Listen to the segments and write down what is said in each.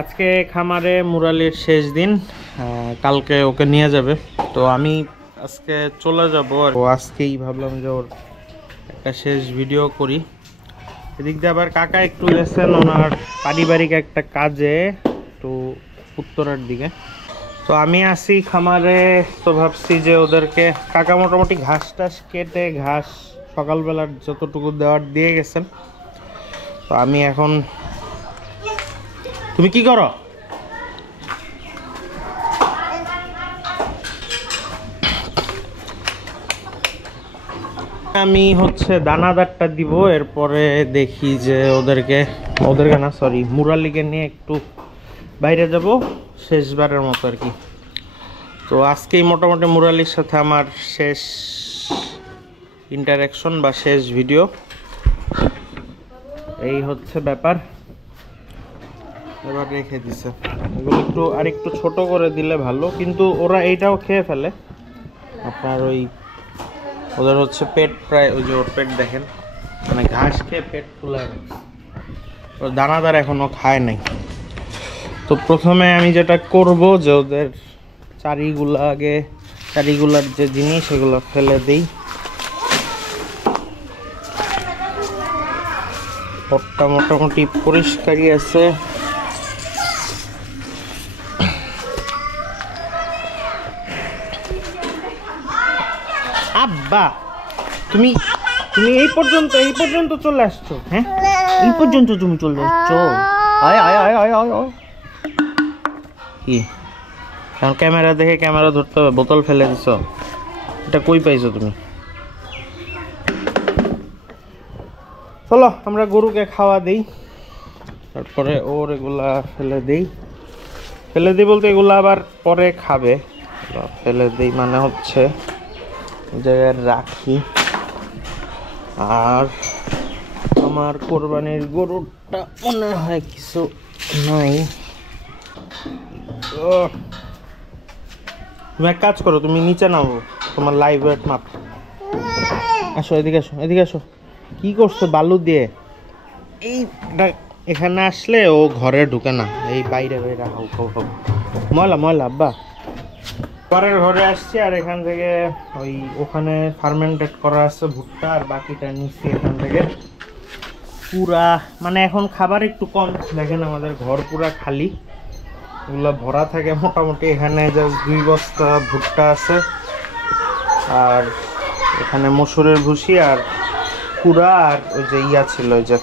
আজকে খামারে মুরালির শেষ দিন, কালকে ওকে নিয়ে যাবে। তো আমি আজকে চলে যাব, আর আজকেই ভাবলাম যে ওর একটা শেষ ভিডিও করি। এদিক দিয়ে আবার কাকা একটু গেছেন ওনার পারিবারিক একটা কাজে, একটু উত্তরার দিকে। তো আমি আসি খামারে, তো ভাবছি যে ওদেরকে কাকা মোটামুটি ঘাস টাস কেটে ঘাস সকালবেলার যতটুকু দেওয়ার দিয়ে গেছেন। তো আমি এখন, তুমি কি করো? আমি দানাদারটা দিব, এরপরে দেখি যে ওদেরকে না সরি মুরালিকে নিয়ে একটু বাইরে যাব শেষবারের মতো আর কি। তো আজকেই মোটামুটি মুরালির সাথে আমার শেষ ইন্টারাকশন বা শেষ ভিডিও, এই হচ্ছে ব্যাপার। এবার রেখে দিছে, এগুলো একটু আর একটু ছোট করে দিলে ভালো, কিন্তু ওরা এইটাও খেয়ে ফেলে। আপনার ওদের পেট প্রায়, ওই যে ওর পেট দেখেন, মানে ঘাস খেয়ে পেট ফুলায়, ওর দানাদার এখনো খায় নাই। তো প্রথমে আমি যেটা করব যে ওদের চারিগুলার যে জিনিস সেগুলো ফেলে দিই। ওরটা মোটামুটি পরিষ্কারই আছে। আব্বা তুমি এই পর্যন্ত চলে আসছো? হ্যাঁ, এই পর্যন্ত তুমি চলে আসছো? আয় আয় আয় আয় আয় আয়। কি কারণ ক্যামেরা দেখে ক্যামেরা ধরতে হবে, বোতল ফেলে দিছ, এটা কই পাইছো তুমি? চলো আমরা গরুকে খাওয়া দেই, তারপরে ওর এগুলা ফেলে দিই বলতে এগুলা আবার পরে খাবে। ফেলে দিই মানে জায়গায় রাখি। আর আমার কোরবানির গরুটা মনে হয় কিছু নাই। তুমি এক কাজ করো, তুমি নিচে নামো, তোমার লাইভ ওয়েট মাপ। আসো এদিকে আসো। কি করছো বালু দিয়ে? এখানে আসলে ও ঘরে ঢুকে না, এই বাইরে হাউ ময়লা আব্বা। পরের ঘরে আসছি, আর এখান থেকে ওখানে ফার্মেন্টেড করা আছে ভুট্টা, আর বাকিটা নিচ্ছি এখান থেকে। পুরা মানে এখন খাবার একটু কম, দেখেন আমাদের ঘর পুরা খালি, এগুলো ভরা থাকে মোটামুটি। এখানে জাস্ট 2 বস্তা ভুট্টা আছে, আর এখানে মসুরের ভুসি আর কুড়া, আর ওই যে ছিল, ওই যে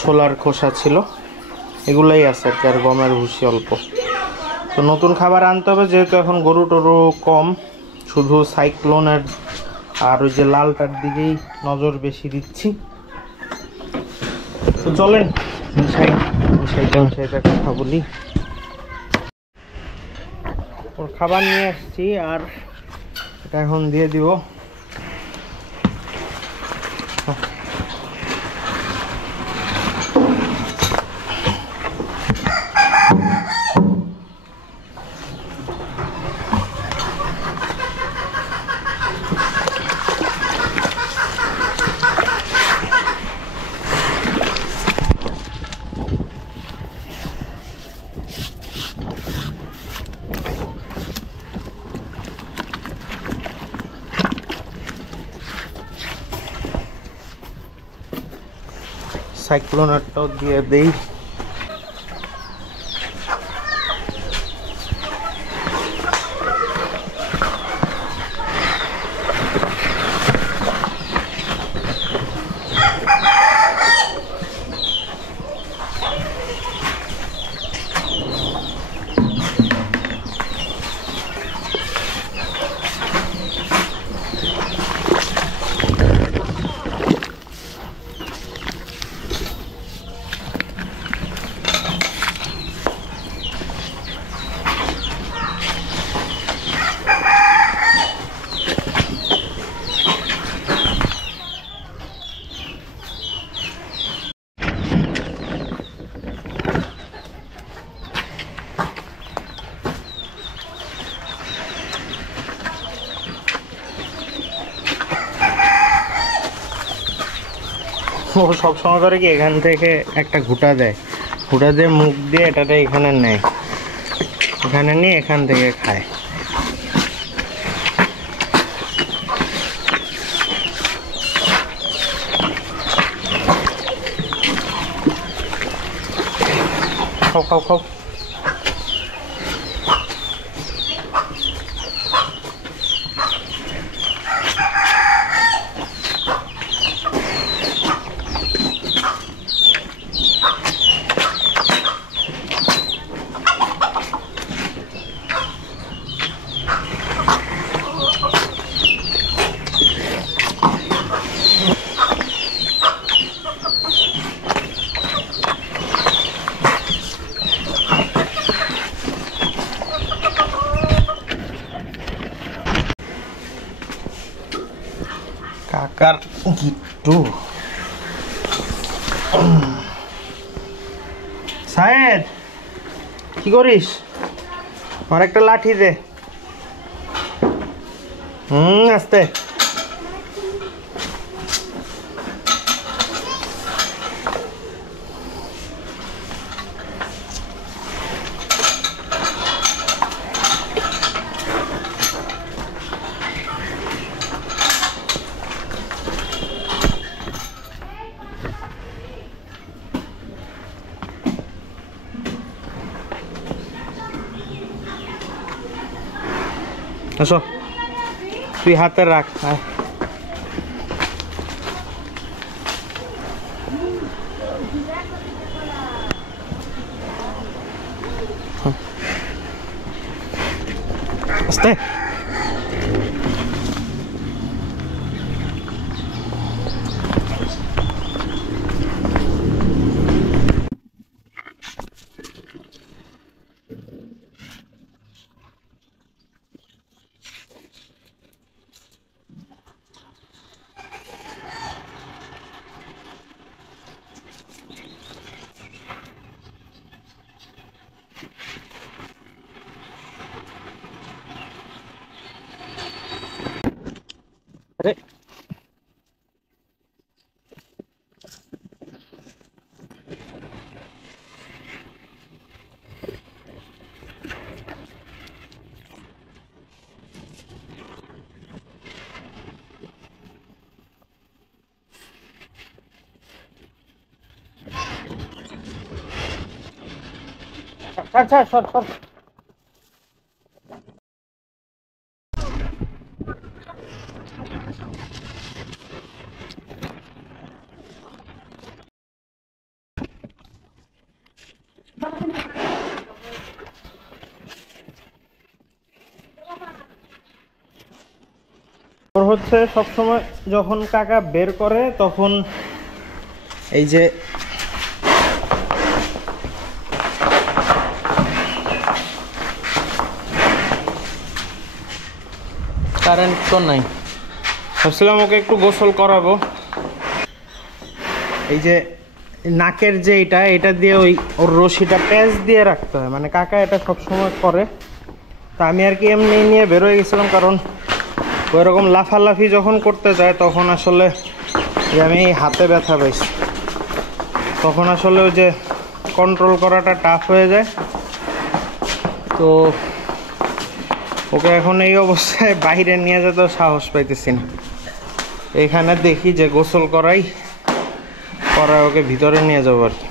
ছোলার খোসা ছিল, এগুলাই আছে আর কি, আর গমের ভুসি অল্প। তো নতুন খাবার আনতে হবে, যেহেতু এখন গরু টরু কম, শুধু সাইক্লোনের আর ওই যে লালটার দিকেই নজর বেশি দিচ্ছি। তো চলেন মিশাইতে কথা বলি। ওর খাবার নিয়ে আসছি, আর এটা এখন দিয়ে দিব। সাইক্লোনারটাও দিয়ে দেই। ও সবসময় করে কি এখান থেকে একটা ঘুটা দেয়, হুড়া দিয়ে মুখ দিয়ে এটাতে এখানে নেয়, এখানে নিয়ে এখান থেকে খায়। খাও খাও খাও। কাকার গিট্টু। সাহেদ কি করিস? আমার একটা লাঠি দে। আস্তে। আসো, তুই হাতে রাখ। আস্তে। আরে ছাড় ছাড়, সর সর। হচ্ছে সবসময় যখন কাকা বের করে তখন এই যে কারেন্ট তো নাই, ভাবছিলাম ওকে একটু গোসল করাবো। এই যে নাকের যে এটা দিয়ে ওর রশিটা প্যাঁচ দিয়ে রাখতে হয়, মানে কাকা এটা সবসময় করে। তা আমি আর কি এমনি নিয়ে বেরোয় গেছিলাম, কারণ ওইরকম লাফালাফি যখন করতে যায় তখন আসলে আমি হাতে ব্যথা পাইছি, তখন আসলে ওই যে কন্ট্রোল করাটা টাফ হয়ে যায়। তো ওকে এখন এই অবস্থায় বাইরে নিয়ে যেতে সাহস পাইতেছি না। এখানে দেখি যে গোসল করাই ওকে ভিতরে নিয়ে যাবো আর কি।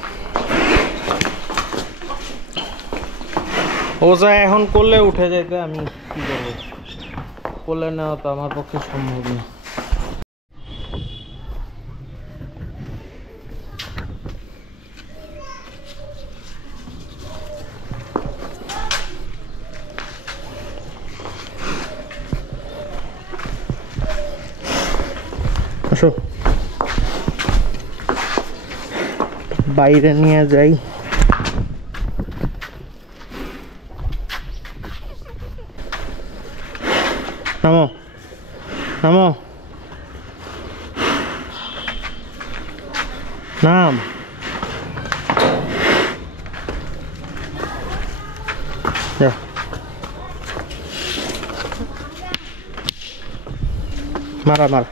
ও যা এখন কোলে উঠে যাইতে আমি কি করবো, কোলে নেওয়া তো আমার পক্ষে সম্ভব না। আসো বাইরে নিয়ে যাই। নামো নামো, নাম। মারা মারা।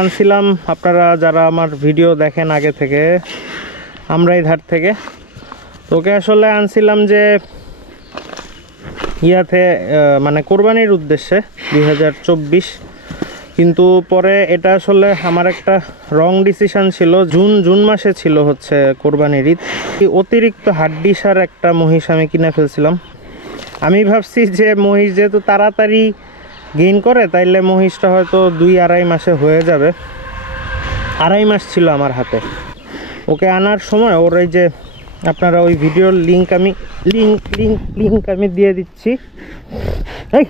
আনছিলাম, আপনারা যারা আমার ভিডিও দেখেন আগে থেকে, আমরাই ধার থেকে, তোকে আসলে আনছিলাম যে ইয়াতে মানে কোরবানির উদ্দেশ্যে 2024, কিন্তু পরে এটা আসলে আমার একটা রং ডিসিশন ছিল। জুন মাসে ছিল হচ্ছে কোরবানির ঈদ। অতিরিক্ত হাড্ডিসার একটা মহিষ আমি কিনে ফেলছিলাম। আমি ভাবছি যে মহিষ যেহেতু তাড়াতাড়ি গেইন করে, তাইলে মহিষটা হয়তো 2-2.5 মাসে হয়ে যাবে। 2.5 মাস ছিল আমার হাতে। ওকে আনার সময় ওর এই যে আপনারা ওই ভিডিওর লিঙ্ক আমি দিয়ে দিচ্ছি। এই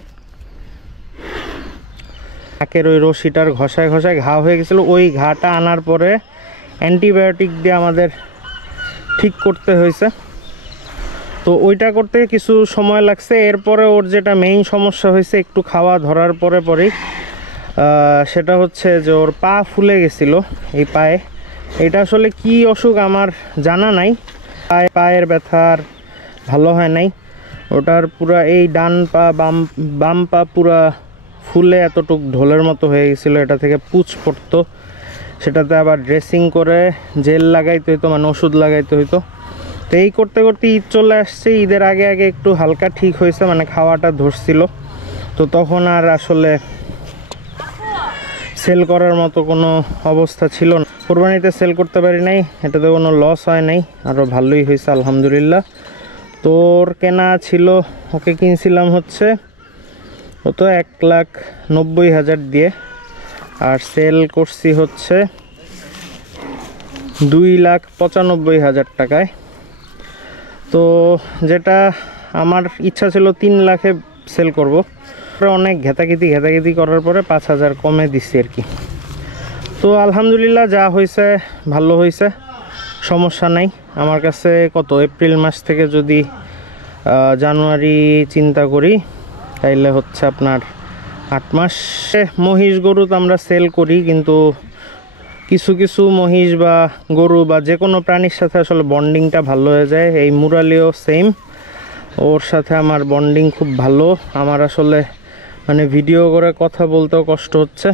নাকের ওই রশিটার ঘষায় ঘা হয়ে গেছিলো। ওই ঘাটা আনার পরে অ্যান্টিবায়োটিক দিয়ে আমাদের ঠিক করতে হয়েছে। তো ওইটা করতে কিছু সময় লাগছে। এরপরে ওর যেটা মেইন সমস্যা হয়েছে একটু খাওয়া ধরার পরেই, সেটা হচ্ছে যে ওর পা ফুলে গেছিলো। এই পায়ে, এটা আসলে কি অসুখ আমার জানা নাই। পায়ের ব্যথার ভালো হয় নাই। ওটার পুরা এই ডান পা বাম পা পুরা ফুলে এতটুক ঢোলের মতো হয়ে গেছিলো। এটা থেকে পুঁজ পড়তো, সেটাতে আবার ড্রেসিং করে জেল লাগাইতে হইতো, মানে ওষুধ লাগাইতে হইতো। তো এই করতে ঈদ চলে আসছে। ঈদের আগে একটু হালকা ঠিক হয়েছে, মানে খাওয়াটা ধরছিল। তো তখন আর আসলে সেল করার মতো কোনো অবস্থা ছিল না। কোরবানিতে সেল করতে পারি নাই, এটাতে কোনো লস হয় নাই, আরও ভালোই হয়েছে আলহামদুলিল্লাহ। তোর কেনা ছিল, ওকে কিনছিলাম হচ্ছে ও তো 1,90,000 দিয়ে, আর সেল করছি হচ্ছে 2,95,000 টাকায়। তো যেটা আমার ইচ্ছা ছিল 3 লাখে সেল করব। অনেক ঘেতাঘেতি করার পরে 5,000 কমে দিচ্ছি আর কি। তো আলহামদুলিল্লাহ যা হয়েছে ভালো হয়েছে, সমস্যা নাই আমার কাছে। কত এপ্রিল মাস থেকে যদি জানুয়ারি চিন্তা করি, তাইলে হচ্ছে আপনার 8 মাস। মহিষ গরু তো আমরা সেল করি, কিন্তু কিছু মহিষ বা গরু বা যে কোনো প্রাণীর সাথে আসলে বন্ডিংটা ভালো হয়ে যায়। এই মুরালিও সেম, ওর সাথে আমার বন্ডিং খুব ভালো। আমার আসলে মানে ভিডিও করে কথা বলতেও কষ্ট হচ্ছে।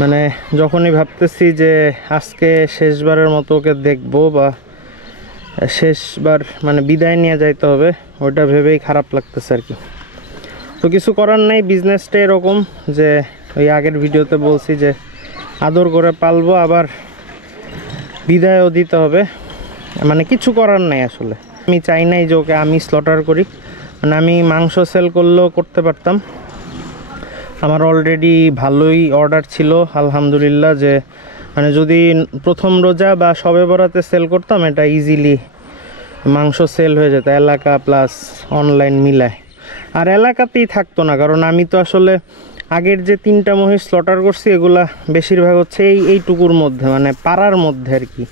মানে যখনই ভাবতেছি যে আজকে শেষবারের মতো ওকে দেখবো বা শেষবার মানে বিদায় নিয়ে যাইতে হবে, ওইটা ভেবেই খারাপ লাগতেছে আর কি। তো কিছু করার নাই, বিজনেসটা এরকম যে ওই আগের ভিডিওতে বলছি যে আদর করে পালবো, আবার বিদায়ও দিতে হবে। মানে কিছু করার নাই আসলে। আমি চাই নাই যে ওকে আমি স্লটার করি, মানে আমি মাংস সেল করলেও করতে পারতাম। আমার অলরেডি ভালোই অর্ডার ছিল আলহামদুলিল্লাহ, যে মানে যদি প্রথম রোজা বা শবে বরাতে সেল করতাম, এটা ইজিলি মাংস সেল হয়ে যেত এলাকা প্লাস অনলাইন মিলায়। আর এলাকাতেই থাকতো না, কারণ আমি তো আসলে আগের যে 3টা মহিষ স্লটার করছি, এগুলা বেশিরভাগ হচ্ছে এইটুকুর মধ্যে, মানে পাড়ার মধ্যে আর কি।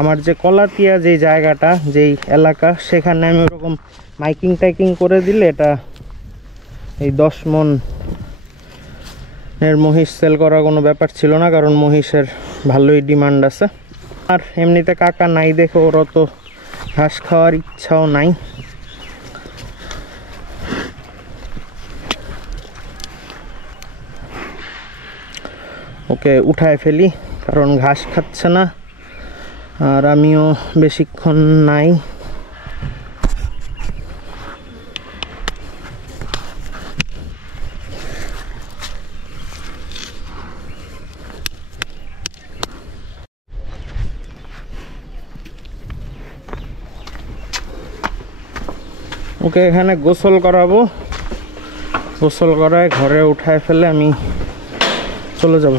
আমার যে কলাতিয়া যে জায়গাটা, যেই এলাকা, সেখানে আমি ওরকম মাইকিং করে দিলে এটা এই 10 মণ এর মহিষ সেল করা কোনো ব্যাপার ছিল না, কারণ মহিষের ভালোই ডিমান্ড আছে। আর এমনিতে কাকা নাই দেখে ওর তো ঘাস খাওয়ার ইচ্ছাও নাই। ওকে উঠায় ফেলি, কারণ ঘাস খাচ্ছে না, আর আমিও বেশিক্ষণ নাই। ওকে এখানে গোসল করাবো, গোসল করায় ঘরে উঠায় ফেলে আমি চলে যাব।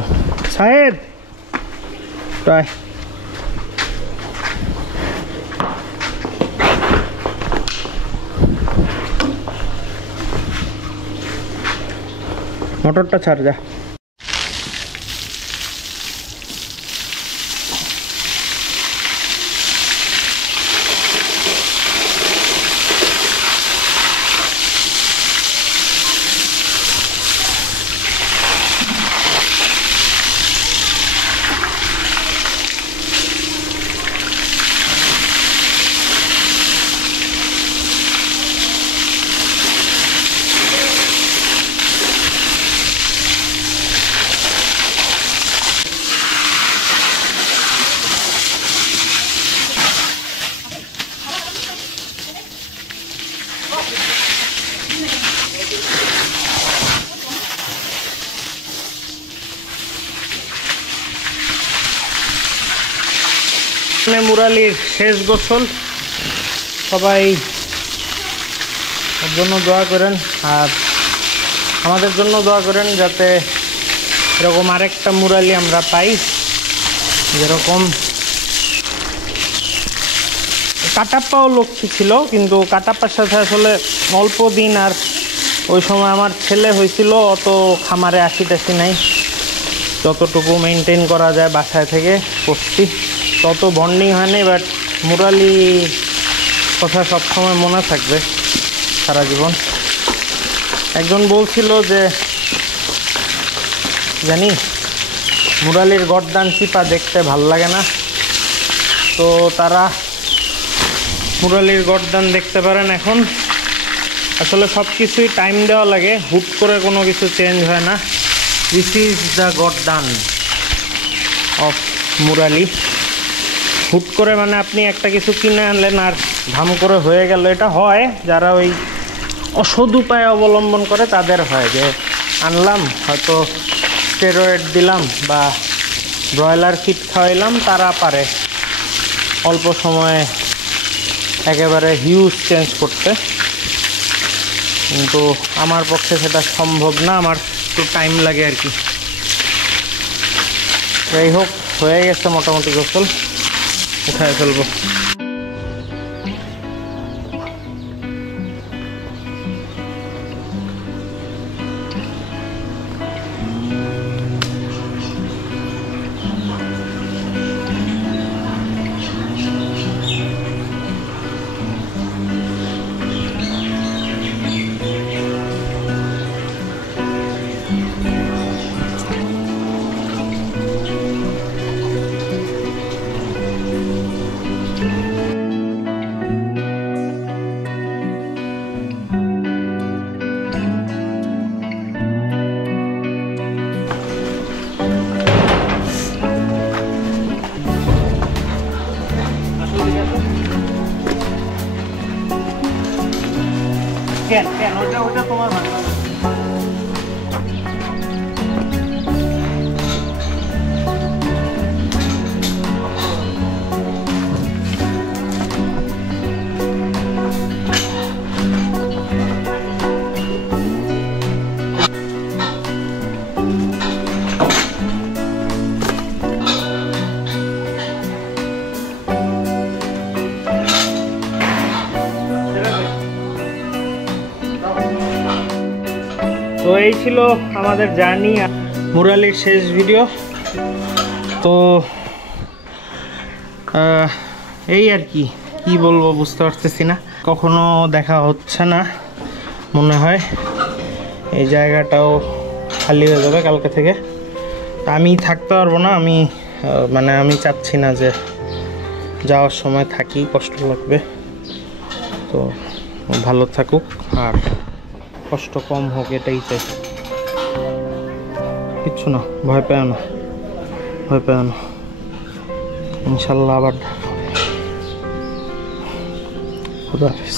সাহেদ প্রায় মোটরটা ছাড় যা। মুরালির শেষ গোসল, সবাই ওর জন্য দোয়া করেন আর আমাদের জন্য দোয়া করেন যাতে এরকম আরেকটা মুরালি আমরা পাই। যেরকম কাটাপ্পাও লক্ষ্মী ছিল, কিন্তু কাটাপ্পার সাথে আসলে অল্প দিন, আর ওই সময় আমার ছেলে হয়েছিল, অত খামারে আসি নাই, যতটুকু মেনটেন করা যায় বাসায় থেকে করছি, তত বন্ডিং হয়নি। বাট মুরালি কথা সবসময় মনে থাকবে সারা জীবন। একজন বলছিল যে জানি মুরালির গর্দান চিপা দেখতে ভাল লাগে না, তো তারা মুরালির গর্দান দেখতে পারেন। এখন আসলে সব কিছুই টাইম দেওয়া লাগে, হুট করে কোনো কিছু চেঞ্জ হয় না। দিস ইজ দ্য গর্দান অফ মুরালি। হুট করে মানে আপনি একটা কিছু কিনে আনলেন আর ধাম করে হয়ে গেল, এটা হয় যারা ওই অসৎ উপায় অবলম্বন করে তাদের হয়, যে আনলাম হয়তো স্টেরয়েড দিলাম বা ব্রয়লার ফিড খাওয়াইলাম, তারা পারে অল্প সময়ে একেবারে হিউজ চেঞ্জ করতে, কিন্তু আমার পক্ষে সেটা সম্ভব না, আমার একটু টাইম লাগে আর কি। যাই হোক, হয়ে গেছে মোটামুটি গোসল, উঠায় ফেলবো। কেন কেন ওটা তোমার ভালো তো এই ছিল আমাদের জার্নি, মুরালির শেষ ভিডিও। তো এই আর কি বলবো বুঝতে পারতেছি না, কখনো দেখা হচ্ছে না মনে হয়। এই জায়গাটাও খালি হয়ে যাবে কালকে থেকে, আমি থাকতে পারবো না। আমি চাচ্ছি না যে যাওয়ার সময় থাকি, কষ্ট লাগবে। তো ভালো থাকুক আর কষ্ট কম হোক, এটাই চাই। কিচ্ছু না, ভয় পেও না, ইনশাল্লাহ আবার। খুদা হাফেজ।